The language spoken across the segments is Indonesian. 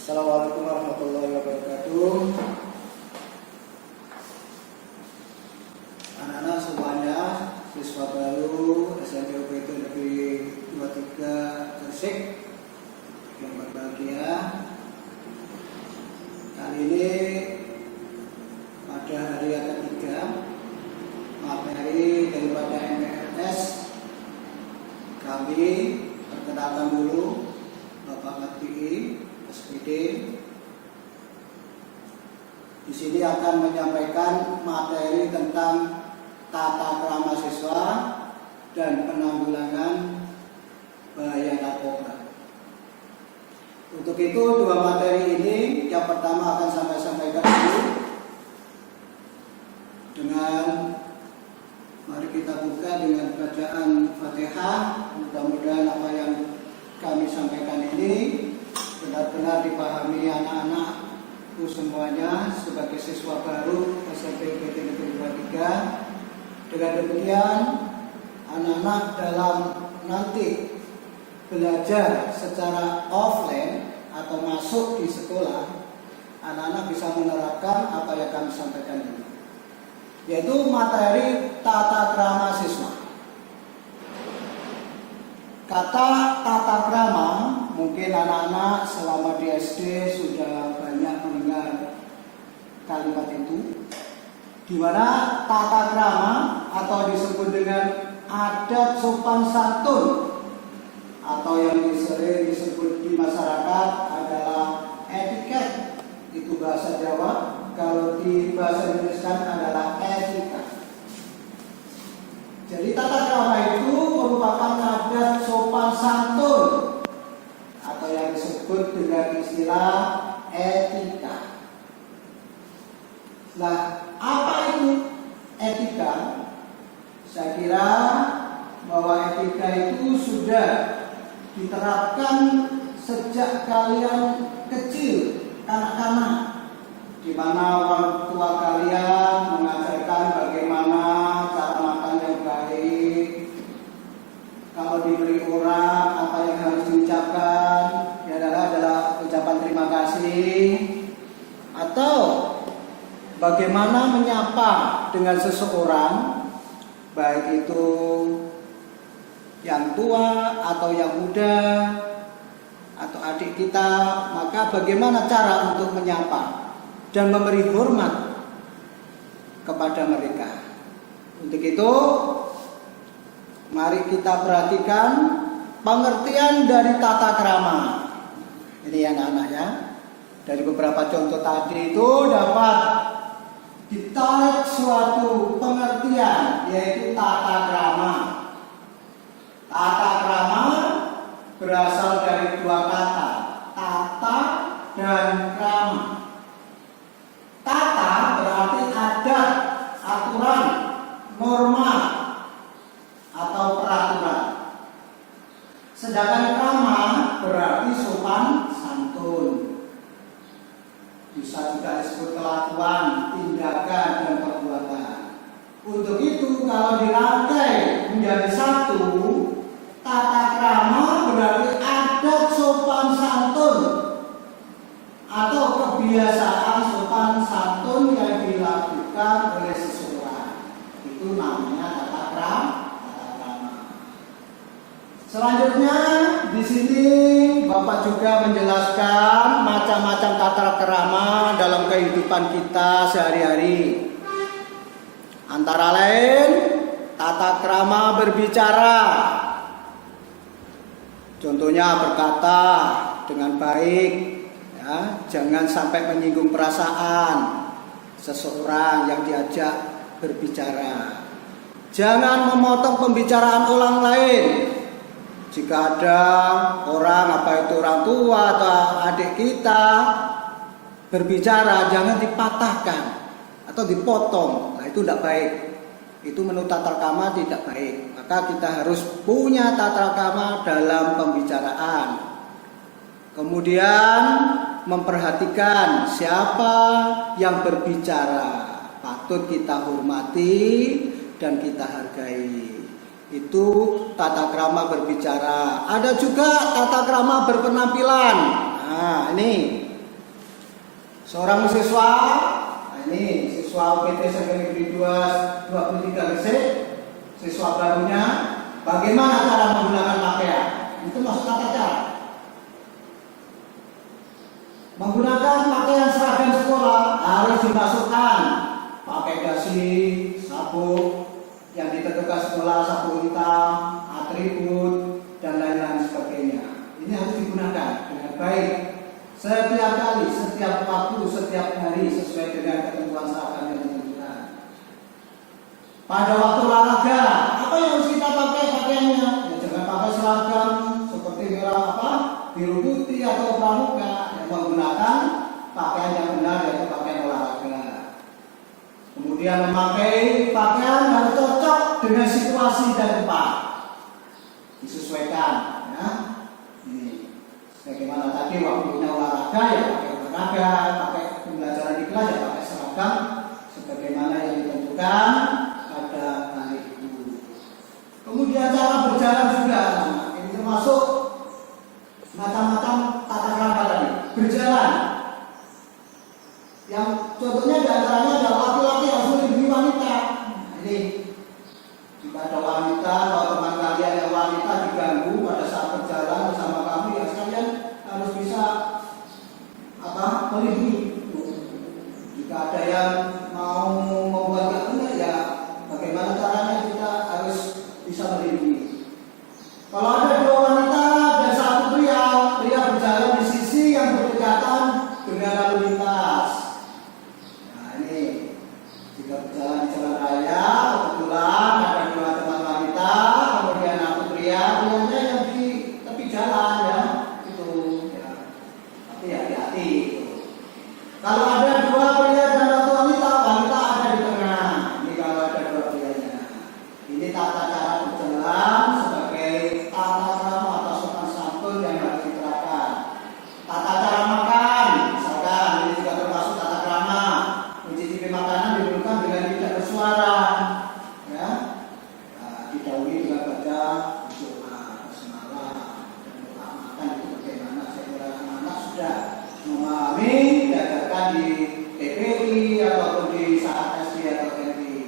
Assalamualaikum warahmatullahi wabarakatuh. Anak-anak semuanya, siswa baru SMP UPT Negeri 23 Gresik yang berbahagia. Kali ini pada hari yang ketiga materi daripada MPLS, kami perkenalkan dulu Bapak Mati SPD. Di sini akan menyampaikan materi tentang tata krama siswa dan penanggulangan bahaya narkoba. Untuk itu dua materi ini yang pertama akan saya sampaikan dulu dengan mari kita buka dengan bacaan Fatihah. Mudah-mudahan apa yang kami sampaikan ini benar-benar dipahami anak-anakku semuanya sebagai siswa baru SMP UPT Negeri 23. Dengan demikian, anak-anak dalam nanti belajar secara offline atau masuk di sekolah, anak-anak bisa menerapkan apa yang kami sampaikan ini, yaitu materi tata krama siswa. Kata tata krama, mungkin anak-anak selama di SD sudah banyak mendengar kalimat itu, di mana tata krama atau disebut dengan adat sopan santun atau yang sering disebut di masyarakat adalah etiket. Itu bahasa Jawa, kalau di bahasa Indonesia adalah etika. Jadi tata krama itu merupakan adat sopan santun atau yang disebut dengan istilah etika. Nah, apa itu etika? Saya kira bahwa etika itu sudah diterapkan sejak kalian kecil, kanak-kanak, di mana orang tua kalian mengajarkan bagaimana cara makan yang baik. Kalau diberi orang, apa yang harus diucapkan? Ya adalah ucapan terima kasih. Atau bagaimana menyapa dengan seseorang, baik itu yang tua atau yang muda atau adik kita, maka bagaimana cara untuk menyapa dan memberi hormat kepada mereka. Untuk itu, mari kita perhatikan pengertian dari tata krama. Ini anak-anak ya. Dari beberapa contoh tadi itu dapat ditarik suatu pengertian, yaitu tata krama. Tata krama berasal dari dua kata, tata dan krama. Tata berarti adat, aturan, norma, atau peraturan. Sedangkan krama berarti sopan santun. Bisa juga disebut kelakuan, tindakan, dan perbuatan. Untuk itu kalau dirangkai menjadi satu, tata krama berarti adat sopan santun atau kebiasaan sopan santun yang dilakukan oleh seseorang. Itu namanya tata krama. Selanjutnya di sini Bapak juga menjelaskan macam-macam tata krama dalam kehidupan kita sehari-hari. Antara lain tata krama berbicara. Contohnya berkata dengan baik, ya, jangan sampai menyinggung perasaan seseorang yang diajak berbicara. Jangan memotong pembicaraan orang lain. Jika ada orang, apa itu orang tua atau adik kita berbicara, jangan dipatahkan atau dipotong. Nah, itu tidak baik. Itu menurut tata krama tidak baik. Maka kita harus punya tata krama dalam pembicaraan. Kemudian memperhatikan siapa yang berbicara, patut kita hormati dan kita hargai. Itu tata krama berbicara. Ada juga tata krama berpenampilan. Nah, ini Seorang siswa, nah ini siswa UPT Sektor Negeri 23 Gresik, siswa barunya, bagaimana cara menggunakan pakaian? Itu masuk tata cara. Menggunakan pakaian seragam sekolah harus dimasukkan pakai dasi, sabuk yang ditentukan sekolah, sabuk hitam, atribut, dan lain-lain sebagainya. Ini harus digunakan dengan baik setiap kali, setiap waktu, setiap hari sesuai dengan ketentuan seragam yang ditentukan. Pada waktu olahraga, apa yang harus kita pakai pakaiannya? Ya, jangan pakai seragam seperti merah biru putih atau pramuka. Yang menggunakan pakaian yang benar yaitu pakaian olahraga. Kemudian memakai pakaian harus cocok dengan situasi dan tempat, disesuaikan. Ya. Ini bagaimana tadi waktunya olahraga ya pakai olahraga, pakai pembelajaran di kelas ya pakai seragam sebagaimana yang ditentukan pada hari itu. Kemudian cara berjalan juga, ini termasuk macam-macam tata krama tadi. Berjalan, yang contohnya diantaranya adalah laki-laki harus melindungi wanita. Nah, ini jika ada wanita atau teman kalian yang wanita diganggu pada saat berjalan bersama kamu, ya sekalian harus bisa melindungi. Jika ada yang mau membuat gak benar, ya bagaimana caranya kita harus bisa melindungi. Kalau ada dua wanita dan satu pria berjalan di sisi yang berdekatan dengan lalu lintas. Nah ini, jika berjalan di jalan raya, kebetulan ada dua teman wanita, kemudian satu prianya yang di tepi jalan ya, itu ya. Tapi hati-hati. Kalau ada dua pria dan satu wanita ada di tengah. Ini kalau ada dua prianya. Ini tata cara berjalan sebagai tata krama atau sopan santun yang harus diterapkan. Tata cara makan, misalkan ini juga termasuk tata krama. Mencicipi makanan dilakukan dengan tidak bersuara, ya. Nah, didahului dengan baca doa semalam dan doa makan itu bagaimana? Saya kira anak-anak sudah memahami, diajarkan di TPI ataupun di saat SD atau TPI.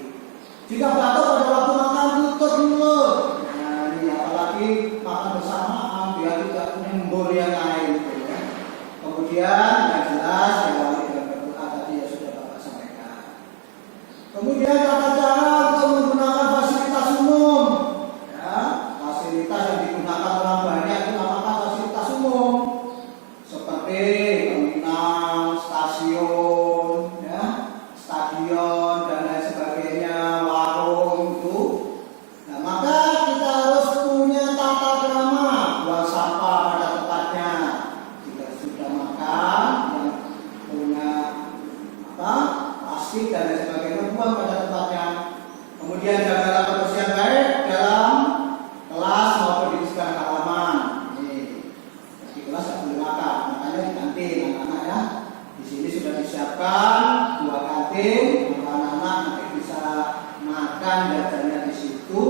Jika batuk pada waktu makan tutup mulut. Nah ini apalagi makan bersamaan biar tidak menimbul yang lain. Ya. Kemudian yang jelas diawali dengan berdoa tadi yang sudah Bapak sampaikan. Kemudian tata cara untuk menggunakan fasilitas umum. Ya, fasilitas yang digunakan orang banyak itu namakan fasilitas umum. Seperti terminal, stasiun, ya, stadion dan lain sebagainya, warung itu. Nah, maka kita harus punya tata krama, buang sampah pada tempatnya. Jika sudah makan, yang punya plastik dan lain sebagainya, buang pada tempatnya. Kemudian jagalah kebersihan baik dalam kelas maupun di sekitar halaman. Di kelas tidak boleh makan, makanya di kantin anak-anak ya. Di sini sudah disiapkan 2 kantin, anak-anak nanti bisa makan jajannya di situ,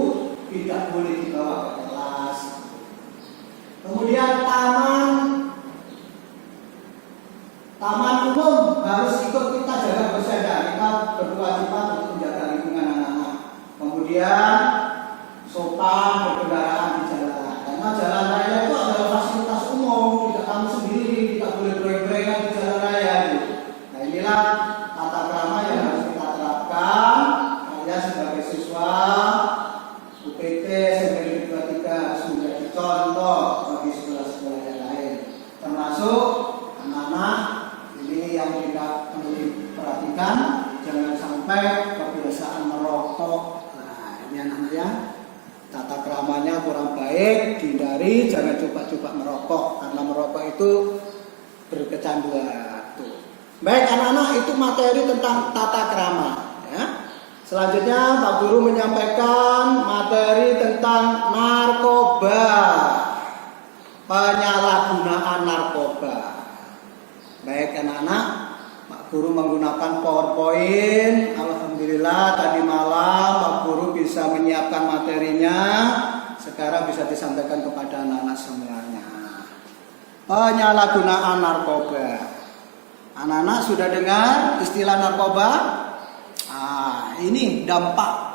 tidak boleh dibawa ke kelas. Kemudian taman umum harus ikut kita jaga bersama. Kita berkewajiban untuk menjaga lingkungan anak-anak. Kemudian sopan berkendaraan di jalan, karena jalan raya itu adalah fasilitas umum, tidak kamu sendiri, tidak boleh breng-brengan di jalan raya itu. Nah inilah tata krama yang harus kita terapkan. Kalian sebagai siswa UPT SMP 23 harus menjadi contoh bagi sekolah-sekolah yang lain, termasuk anak-anak ini yang tidak perlu diperhatikan, jangan sampai kebiasaan merokok. Nah ini anak-anak ya, tata kramanya kurang baik, dihindari, jangan coba-coba merokok karena merokok itu berkecanduan. Baik anak-anak, itu materi tentang tata krama ya. Selanjutnya Pak Guru menyampaikan materi tentang narkoba, penyalahgunaan narkoba. Baik anak-anak, Pak Guru menggunakan PowerPoint. Alhamdulillah tadi malam Pak Guru bisa menyiapkan materinya. Sekarang bisa disampaikan kepada anak-anak semuanya. Penyalahgunaan narkoba. Anak-anak sudah dengar istilah narkoba? Ini dampak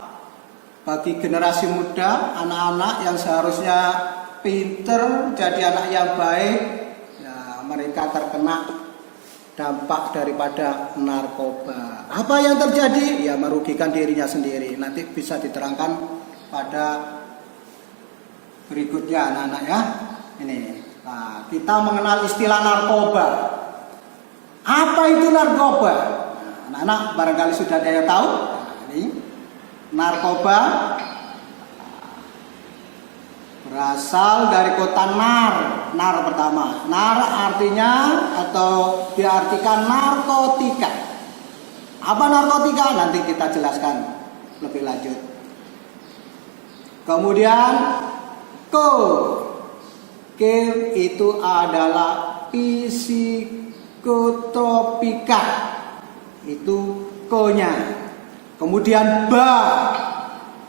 bagi generasi muda, anak-anak yang seharusnya pinter, jadi anak yang baik, ya, mereka terkena dampak daripada narkoba. Apa yang terjadi? Ya merugikan dirinya sendiri. Nanti bisa diterangkan pada berikutnya anak-anak ya. Ini, kita mengenal istilah narkoba. Apa itu narkoba? Anak-anak barangkali sudah ada yang tahu. Ini narkoba berasal dari kota nar. Nar pertama. Nar artinya atau diartikan narkotika. Apa narkotika? Nanti kita jelaskan lebih lanjut. Kemudian ko. Ke itu adalah psikotropika. Itu ko-nya. Kemudian ba.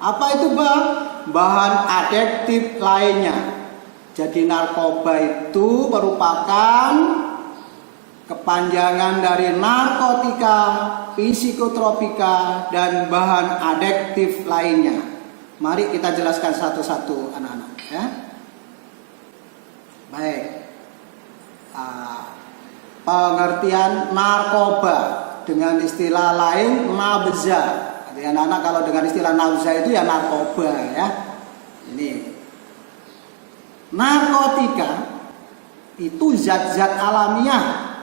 Apa itu ba? Bahan adiktif lainnya. Jadi narkoba itu merupakan kepanjangan dari narkotika, psikotropika, dan bahan adiktif lainnya. Mari kita jelaskan satu-satu anak-anak ya. Baik. Pengertian narkoba dengan istilah lain nabza. Jadi anak-anak kalau dengan istilah nabza itu ya narkoba ya. Ini narkotika itu zat-zat alamiah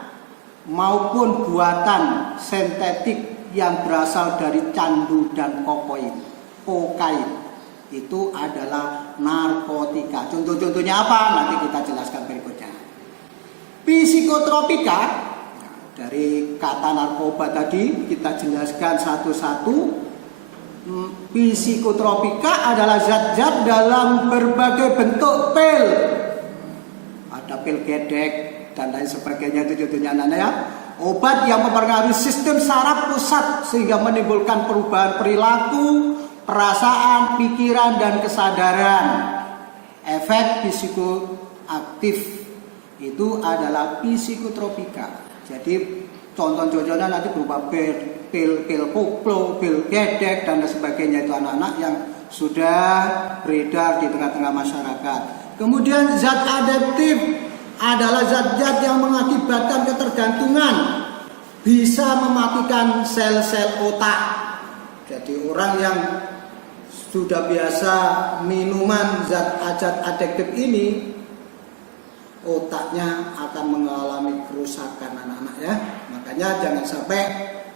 maupun buatan sintetik yang berasal dari candu dan kokain. Itu adalah narkotika. Contoh-contohnya apa? Nanti kita jelaskan berikutnya. Psikotropika, dari kata narkoba tadi kita jelaskan satu-satu. Psikotropika adalah zat-zat dalam berbagai bentuk pil. Ada pil gedek dan lain sebagainya, itu contohnya anak-anak ya. Obat yang mempengaruhi sistem saraf pusat sehingga menimbulkan perubahan perilaku, perasaan, pikiran, dan kesadaran. Efek psikoaktif itu adalah psikotropika. Jadi contoh-contohnya nanti berupa pil koplo, pil gedek, dan sebagainya. Itu anak-anak yang sudah beredar di tengah-tengah masyarakat. Kemudian zat adiktif adalah zat-zat yang mengakibatkan ketergantungan, bisa mematikan sel-sel otak. Jadi orang yang sudah biasa minuman zat adiktif ini, otaknya akan mengalami kerusakan anak-anak ya. Makanya jangan sampai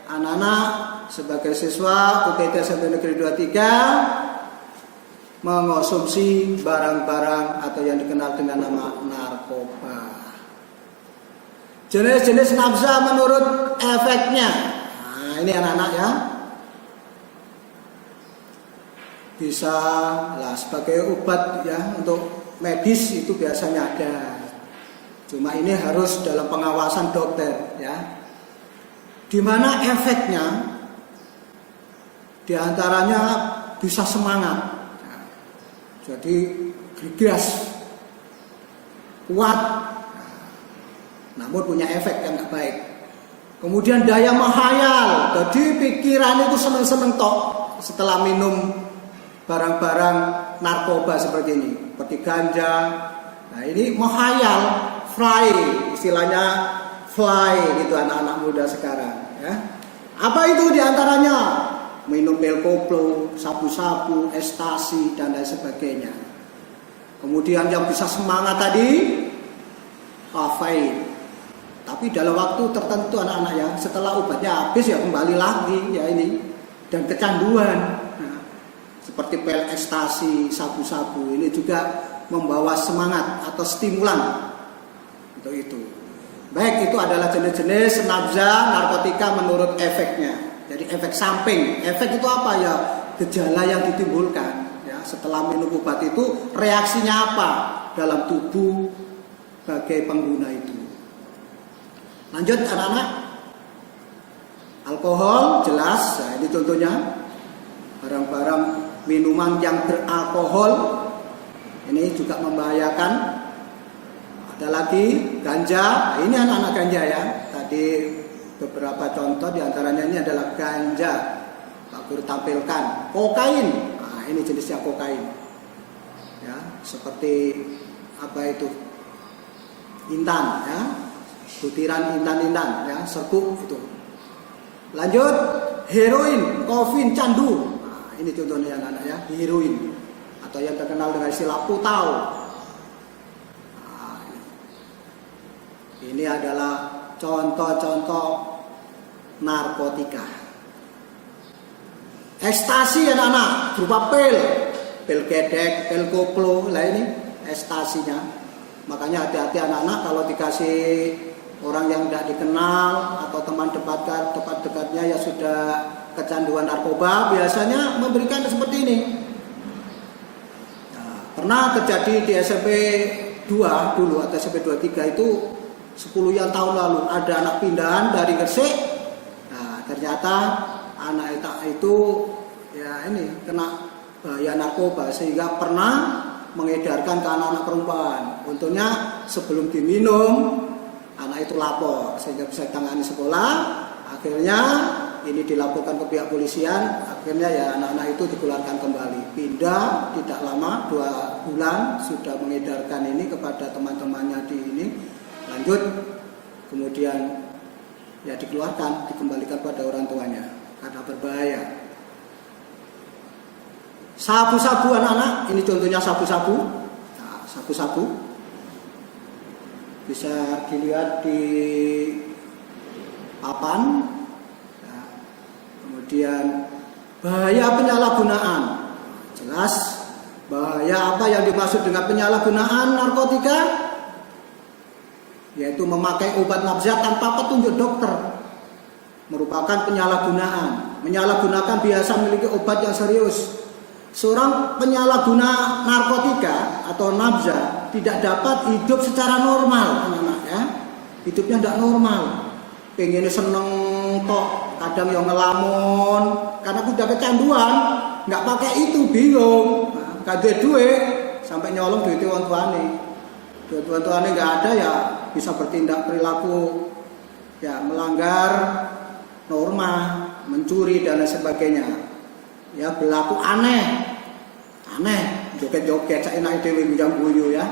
anak-anak sebagai siswa UTT SMP Negeri 23 mengonsumsi barang-barang atau yang dikenal dengan nama narkoba. Jenis-jenis nafza menurut efeknya. Nah, ini anak-anak ya. Bisa lah sebagai obat ya, untuk medis itu biasanya ada. Cuma ini harus dalam pengawasan dokter ya. Di mana efeknya diantaranya bisa semangat, jadi gregas, kuat, namun punya efek yang tidak baik. Kemudian daya menghayal, jadi pikiran itu seneng-seneng tok setelah minum barang-barang narkoba seperti ini, seperti ganja. Nah ini menghayal, fly, istilahnya fly gitu anak-anak muda sekarang ya. Apa itu diantaranya? Minum pil koplo, sabu-sabu, ekstasi, dan lain sebagainya. Kemudian yang bisa semangat tadi, kafein. Tapi dalam waktu tertentu anak-anak ya, setelah obatnya habis ya kembali lagi ya ini. Dan kecanduan. Nah, seperti pil ekstasi, sabu-sabu ini juga membawa semangat atau stimulan untuk itu. Baik, itu adalah jenis-jenis nafza narkotika menurut efeknya. Jadi efek samping. Efek itu apa ya? Gejala yang ditimbulkan ya setelah minum obat itu, reaksinya apa dalam tubuh sebagai pengguna itu. Lanjut anak-anak. Alkohol jelas, nah ini contohnya barang-barang minuman yang beralkohol ini juga membahayakan. Ada lagi ganja, ini anak-anak ganja ya. Tadi beberapa contoh diantaranya ini adalah ganja, Pak Guru tampilkan, kokain, nah, ini jenisnya kokain, ya seperti apa itu intan, ya butiran intan-intan, ya serbuk itu. Lanjut heroin, kofein, candu, nah, ini contohnya anak-anak ya, heroin atau yang terkenal dengan istilah putau. Nah, ini adalah contoh-contoh narkotika. Ekstasi anak-anak berupa pil gedek, pil koplo, lah ini ekstasinya. Makanya hati-hati anak-anak kalau dikasih orang yang tidak dikenal atau teman dekat dekatnya yang sudah kecanduan narkoba, biasanya memberikan seperti ini. Nah, pernah terjadi di SMP 2 dulu atau SMP 23 itu 10 tahun lalu, ada anak pindahan dari Gresik. Nah, ternyata anak itu ya ini kena bahaya narkoba sehingga pernah mengedarkan ke anak-anak perempuan. Untungnya sebelum diminum anak itu lapor sehingga bisa ditangani sekolah. Akhirnya ini dilaporkan ke pihak polisian. Akhirnya ya anak-anak itu dikeluarkan kembali. Pindah tidak lama 2 bulan sudah mengedarkan ini kepada teman-temannya di ini. Lanjut kemudian ya dikeluarkan, dikembalikan pada orang tuanya karena berbahaya. Sabu-sabu anak-anak, ini contohnya sabu-sabu. Nah, sabu-sabu bisa dilihat di papan. Nah, kemudian bahaya penyalahgunaan. Jelas bahaya apa yang dimaksud dengan penyalahgunaan narkotika? Yaitu memakai obat nafza tanpa petunjuk dokter, merupakan penyalahgunaan. Menyalahgunakan biasa memiliki obat yang serius. Seorang penyalahguna narkotika atau nafza tidak dapat hidup secara normal, anak-anak ya. Hidupnya tidak normal. Pengen seneng tok, kadang yang ngelamun karena sudah kecanduan, nggak pakai itu bingung. Nah, kaget duit sampai nyolong duit orang tuane. Duit orang tuane nggak ada ya bisa bertindak perilaku ya melanggar norma, mencuri dan lain sebagainya. Ya berlaku aneh, joget-joget seenak dewe guyu ya,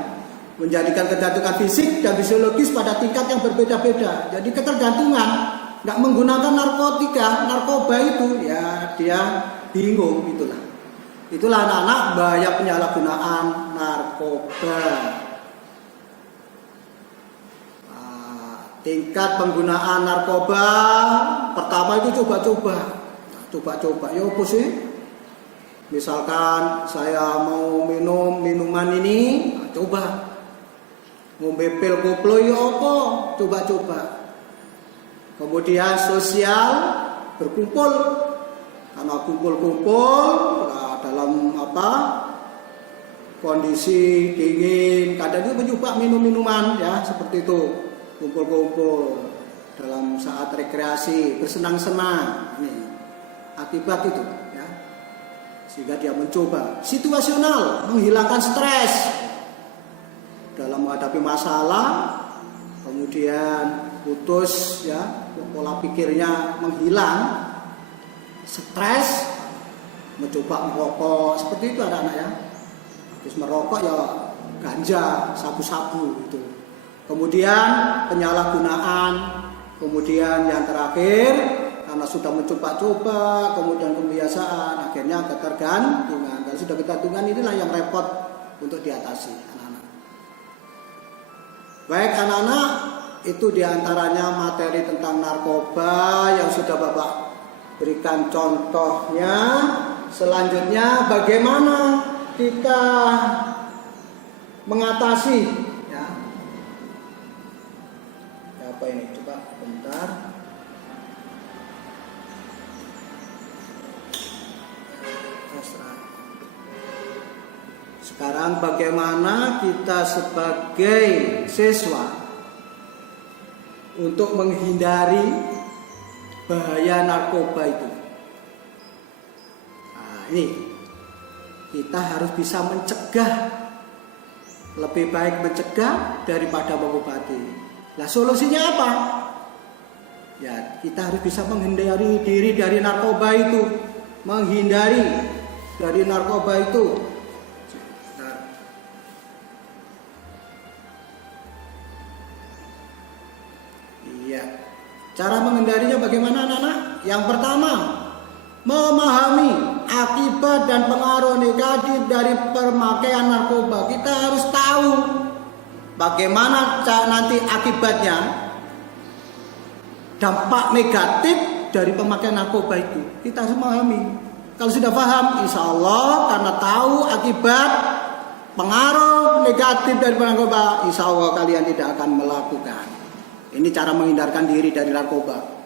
menjadikan ketergantungan fisik dan fisiologis pada tingkat yang berbeda-beda. Jadi ketergantungan, nggak menggunakan narkoba itu ya dia bingung itulah. Itulah anak-anak bahaya penyalahgunaan narkoba. Tingkat penggunaan narkoba pertama itu coba-coba. Ya apa sih? Misalkan saya mau minum minuman ini, coba. Ngombe pil koplo ya apa? Coba-coba. Kemudian sosial berkumpul. Karena kumpul-kumpul dalam kondisi dingin, kadang itu mencoba minum-minuman ya seperti itu. Kumpul-kumpul dalam saat rekreasi, bersenang-senang. Ini akibat itu ya. Sehingga dia mencoba situasional, menghilangkan stres dalam menghadapi masalah, kemudian putus ya, pola pikirnya menghilang, stres, mencoba merokok, seperti itu anak-anak ya. Habis merokok ya ganja, sabu-sabu itu. Kemudian penyalahgunaan, kemudian yang terakhir karena sudah mencoba-coba, kemudian kebiasaan, akhirnya ketergantungan. Dan sudah ketergantungan inilah yang repot untuk diatasi anak-anak. Baik anak-anak, itu diantaranya materi tentang narkoba yang sudah Bapak berikan contohnya. Selanjutnya bagaimana kita mengatasi apa ini? Coba bentar. Sekarang bagaimana kita sebagai siswa untuk menghindari bahaya narkoba itu? Nah, ini kita harus bisa mencegah. Lebih baik mencegah daripada mengobati. Nah, solusinya apa? Ya, kita harus bisa menghindari diri dari narkoba itu. Menghindari dari narkoba itu. Iya. Cara menghindarinya bagaimana anak-anak? Yang pertama, memahami akibat dan pengaruh negatif dari pemakaian narkoba. Kita harus tahu bagaimana nanti akibatnya, dampak negatif dari pemakaian narkoba itu. Kita harus memahami. Kalau sudah paham, insya Allah karena tahu akibat pengaruh negatif dari narkoba, insya Allah kalian tidak akan melakukan. Ini cara menghindarkan diri dari narkoba.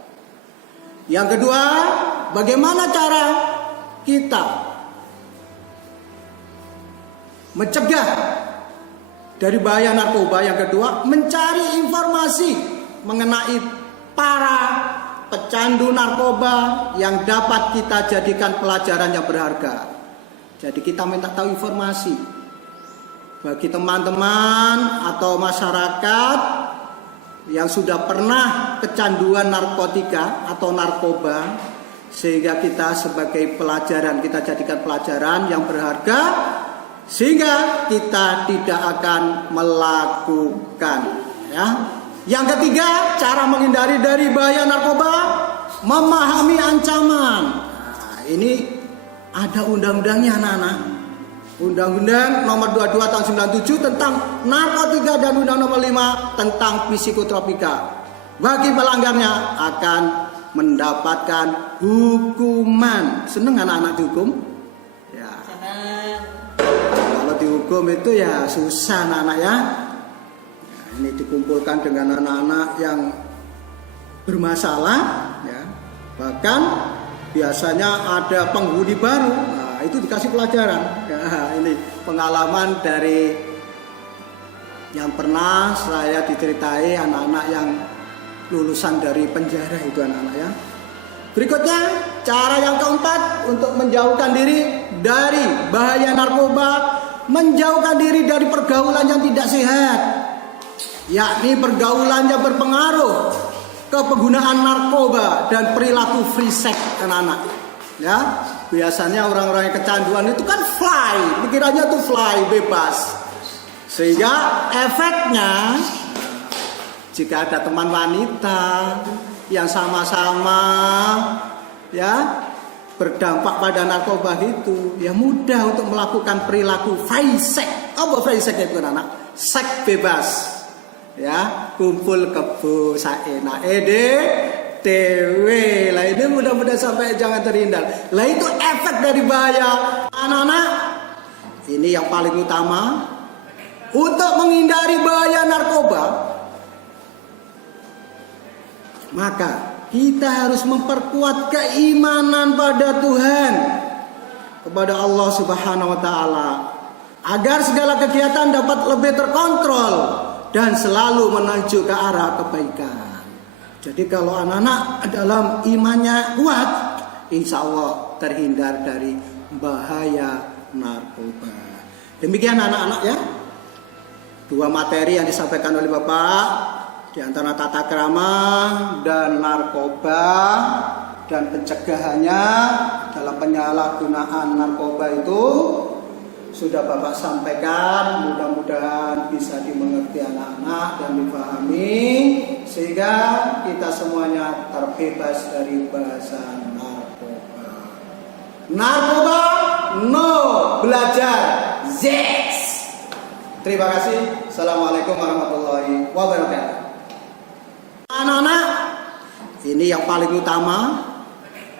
Yang kedua, bagaimana cara kita mencegah dari bahaya narkoba? Yang kedua, mencari informasi mengenai para pecandu narkoba yang dapat kita jadikan pelajaran yang berharga. Jadi kita minta tahu informasi bagi teman-teman atau masyarakat yang sudah pernah kecanduan narkotika atau narkoba, sehingga kita sebagai pelajaran, kita jadikan pelajaran yang berharga sehingga kita tidak akan melakukan, ya. Yang ketiga, cara menghindari dari bahaya narkoba, memahami ancaman. Nah, ini ada undang-undangnya anak-anak. Undang-Undang nomor 22 tahun 97 tentang narkotika dan Undang nomor 5 tentang psikotropika. Bagi pelanggarnya akan mendapatkan hukuman. Seneng anak-anak dihukum? Ya. Kalau dihukum itu ya susah anak-anak ya. Ini dikumpulkan dengan anak-anak yang bermasalah, ya. Bahkan biasanya ada penghuni baru, nah, itu dikasih pelajaran. Ya, ini pengalaman dari yang pernah saya diceritai anak-anak yang lulusan dari penjara itu anak-anak ya. Berikutnya, cara yang keempat untuk menjauhkan diri dari bahaya narkoba, menjauhkan diri dari pergaulan yang tidak sehat, yakni pergaulan yang berpengaruh ke penggunaan narkoba dan perilaku free sex anak-anak. Ya, biasanya orang-orang yang kecanduan itu kan fly, pikirannya tuh fly, bebas. Sehingga efeknya, jika ada teman wanita yang sama-sama ya berdampak pada narkoba itu, ya mudah untuk melakukan perilaku free sex. Apa free sex itu anak? Seks bebas. Ya, kumpul kebo saenak dewe lah, ini mudah-mudahan sampai jangan terhindar. Lah itu efek dari bahaya anak-anak. Ini yang paling utama untuk menghindari bahaya narkoba. Maka kita harus memperkuat keimanan pada Tuhan, kepada Allah Subhanahu wa taala, agar segala kegiatan dapat lebih terkontrol dan selalu menuju ke arah kebaikan. Jadi kalau anak-anak dalam imannya kuat, insya Allah terhindar dari bahaya narkoba. Demikian anak-anak ya, 2 materi yang disampaikan oleh Bapak, di antara tata krama dan narkoba dan pencegahannya dalam penyalahgunaan narkoba itu sudah Bapak sampaikan. Mudah-mudahan bisa dimengerti anak-anak dan dipahami, sehingga kita semuanya terbebas dari bahasa narkoba. Narkoba no, belajar yes. Terima kasih. Assalamualaikum warahmatullahi wabarakatuh. Anak-anak, ini yang paling utama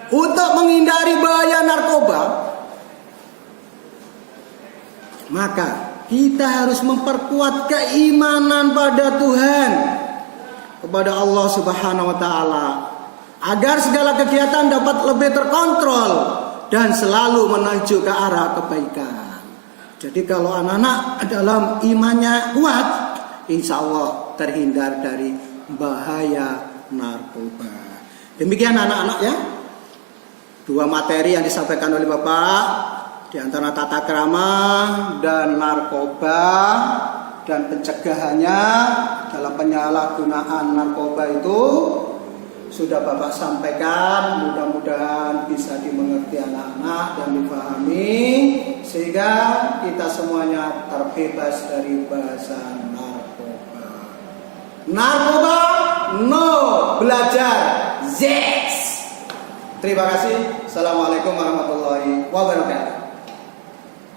untuk menghindari bahaya narkoba, maka kita harus memperkuat keimanan pada Tuhan, kepada Allah Subhanahu wa taala, agar segala kegiatan dapat lebih terkontrol dan selalu menuju ke arah kebaikan. Jadi kalau anak-anak dalam imannya kuat, insya Allah terhindar dari bahaya narkoba. Demikian anak-anak ya, 2 materi yang disampaikan oleh Bapak, di antara tata krama dan narkoba dan pencegahannya dalam penyalahgunaan narkoba itu sudah Bapak sampaikan, mudah-mudahan bisa dimengerti anak-anak dan dipahami sehingga kita semuanya terbebas dari bahasa narkoba. Narkoba no, belajar yes. Terima kasih. Assalamualaikum warahmatullahi wabarakatuh.